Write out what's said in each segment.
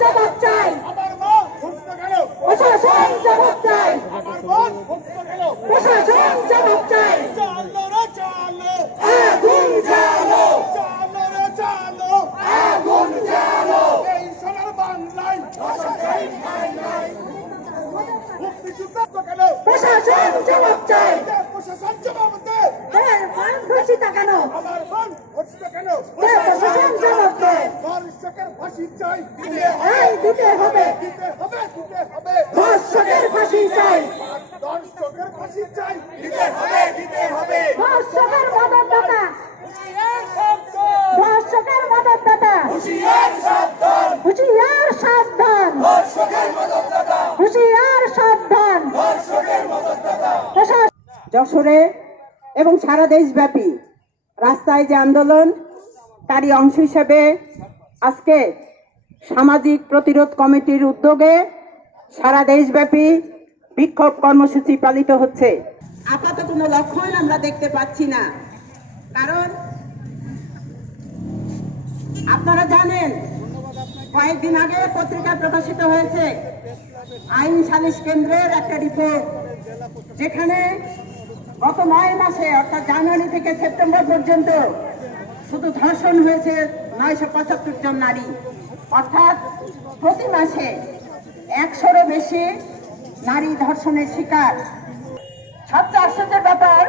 জবাব চাই। আমার প্রশাসন জবাব চাই। আমার প্রশাসন জবাব চাই। আগুন জ্বালো। আগুন জ্বালো। এই সোনার বাংলায় প্রশাসন জবাব চাই। প্রশাসন জবাব দে। হ্যাঁ মান ঘোষিতা কেন? আমার বোন ঘুরতে গেল দে প্রশাসন জবাব দেয় ধর্ষকের ফাঁসি চাই। দিতে হবে দিতে হবে দিতে হবে। ধর্ষকের ফাঁসি চাই। ধর্ষকের ফাঁসি চাই। দিতে হবে দিতে হবে। ধর্ষকের মদতদাতা। ধর্ষকের মদতদাতা। হুঁশিয়ার সাবধান হুঁশিয়ার সাবধান ধর্ষকের মদতদাতা। হুঁশিয়ার সাবধান ধর্ষকের মদতদাতা। যশোরে এবং সারা দেশব্যাপী রাস্তায় যে আন্দোলন তারই অংশ হিসেবে আজকে সামাজিক প্রতিরোধ কমিটির উদ্যোগে সারা দেশব্যাপী বিক্ষোভ কর্মসূচি পালিত হচ্ছে। আপাতত কোনো লক্ষণ আমরা দেখতে পাচ্ছি না। কারণ আপনারা জানেন, কয়েকদিন আগে পত্রিকা প্রকাশিত হয়েছে আইন সালিশ কেন্দ্রের একটা রিপোর্ট যেখানে গত নয় মাসে, অর্থাৎ জানুয়ারি থেকে সেপ্টেম্বর পর্যন্ত শুধু ধর্ষণ হয়েছে নয়শো পঁচাত্তর জন নারী। অর্থাৎ প্রতি মাসে একশোরও বেশি নারী ধর্ষণের শিকার। সবচেয়ে আশ্চর্যের ব্যাপার,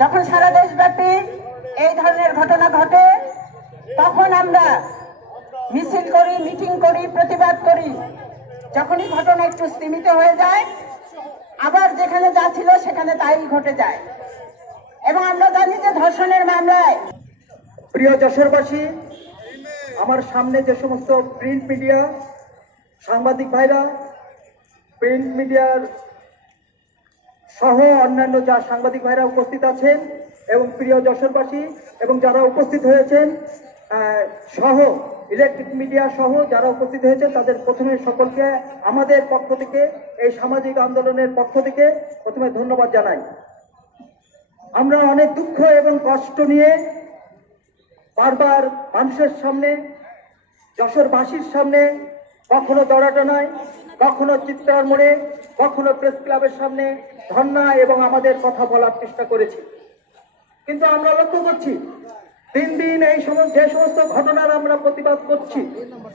যখন সারা দেশব্যাপী এই ধরনের ঘটনা ঘটে, তখন আমরা মিছিল করি, মিটিং করি, প্রতিবাদ করি। যখনই ঘটনা একটু স্তীমিত হয়ে যায়, আবার যেখানে যা ছিল সেখানে তাই ঘটে যায়। এবং আমরা জানি যে ধর্ষণের মামলায় প্রিয় যশোরবাসী আমার সামনে যে সমস্ত প্রিন্ট মিডিয়া সাংবাদিক ভাইরা প্রিন্ট মিডিয়ার সহ অন্যান্য যা সাংবাদিক ভাইরা উপস্থিত আছেন এবং প্রিয় যশোরবাসী এবং যারা উপস্থিত হয়েছেন সহ ইলেকট্রিক মিডিয়া সহ যারা উপস্থিত হয়েছেন, তাদের প্রথমে সকলকে, আমাদের পক্ষ থেকে, এই সামাজিক আন্দোলনের পক্ষ থেকে প্রথমে ধন্যবাদ জানাই। আমরা অনেক দুঃখ এবং কষ্ট নিয়ে বারবার মানুষের সামনে, যশোরবাসীর সামনে, কখনো দড়াটানায় কখনো চিত্রার মোড়ে, কখনো প্রেস ক্লাবের সামনে ধর্ণা এবং আমাদের কথা বলার চেষ্টা করেছি। কিন্তু আমরা লক্ষ্য করছি, দিন দিন এই সমস্ত, যে সমস্ত ঘটনার আমরা প্রতিবাদ করছি,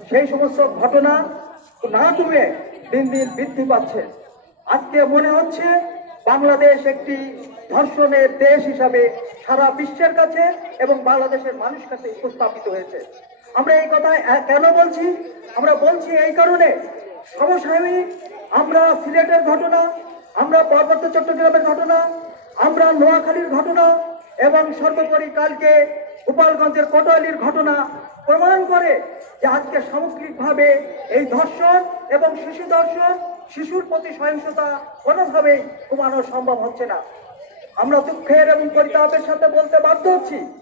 সেই সমস্ত ঘটনা না কমে দিন দিন বৃদ্ধি পাচ্ছে। আজকে মনে হচ্ছে বাংলাদেশ একটি ধর্ষণের দেশ হিসাবে সারা বিশ্বের কাছে এবং বাংলাদেশের মানুষ কাছে উপস্থাপিত হয়েছে। আমরা এই কথা কেন বলছি? আমরা বলছি এই কারণে সমসাময়িক আমরা সিলেটের ঘটনা, আমরা পার্বত্য চট্টগ্রামের ঘটনা, আমরা নোয়াখালীর ঘটনা এবং সর্বোপরি কালকে গোপালগঞ্জের কোটালির ঘটনা প্রমাণ করে যে আজকে সামগ্রিকভাবে এই ধর্ষণ এবং শিশু ধর্ষণ শিশুর প্রতি সহিংসতা কোনোভাবেই কমানো সম্ভব হচ্ছে না। আমরা দুঃখের এবং পরিতাপের সাথে বলতে বাধ্য হচ্ছি।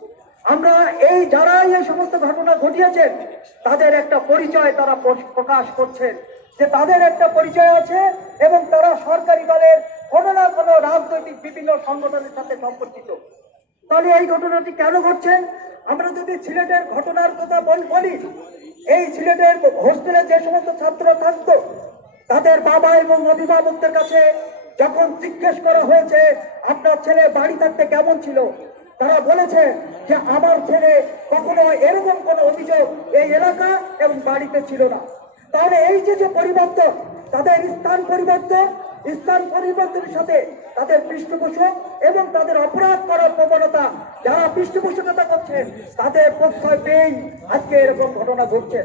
আমরা এই যারাই এই সমস্ত ঘটনা ঘটিয়েছেন, তাদের একটা পরিচয় তারা প্রকাশ করছেন। যে তাদের একটা পরিচয় আছে এবং তারা সরকারি দলের কোনো না কোনো রাজনৈতিক বিভিন্ন সংগঠনের সাথে সম্পর্কিত। তাহলে এই ঘটনাটি কেন ঘটছেন? আমরা যদি সিলেটের ঘটনার কথা বল- এই সিলেটের হোস্টেলে যে সমস্ত ছাত্র থাকতো, তাদের বাবা এবং অভিভাবকদের কাছে যখন জিজ্ঞেস করা হয়েছে, আপনার ছেলে বাড়ি থাকতে কেমন ছিল? তারা বলেছে যে, আমার ছেলে কখনো এরকম কোনো অভিযোগ এই এলাকা এবং বাড়িতে ছিল না। তাহলে এই যে যে পরিবর্তন, তাদের স্থান পরিবর্তন, স্থান পরিবর্তনের সাথে তাদের পৃষ্ঠপোষক এবং তাদের অপরাধ করার প্রবণতা, যারা পৃষ্ঠপোষকতা করছেন, তাদের প্রশ্রয় পেয়েই আজকে এরকম ঘটনা ঘটছে।